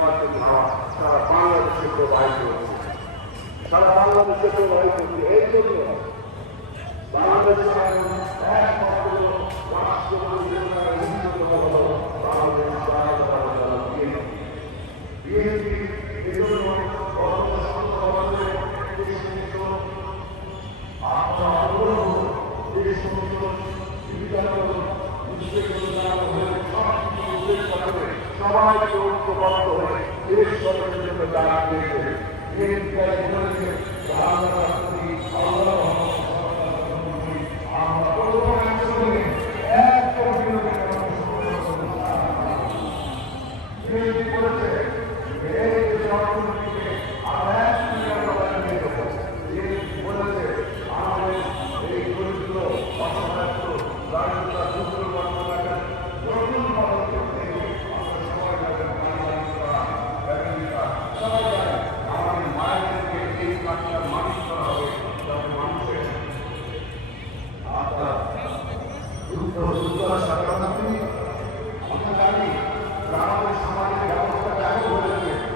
নির্বাচন হওয়া সারা বাংলাদেশে প্রবাহিত হচ্ছে, সারা বাংলাদেশে প্রবাহিত হচ্ছে। এই জন্য বাংলাদেশের একমাত্র রাষ্ট্রপতি বাংলাদেশ বিএনপি এজন্য সবাইকে ঐক্যবদ্ধ হয়ে দেশ গঠনের জন্য ডাক দিয়েছে। বিএনপি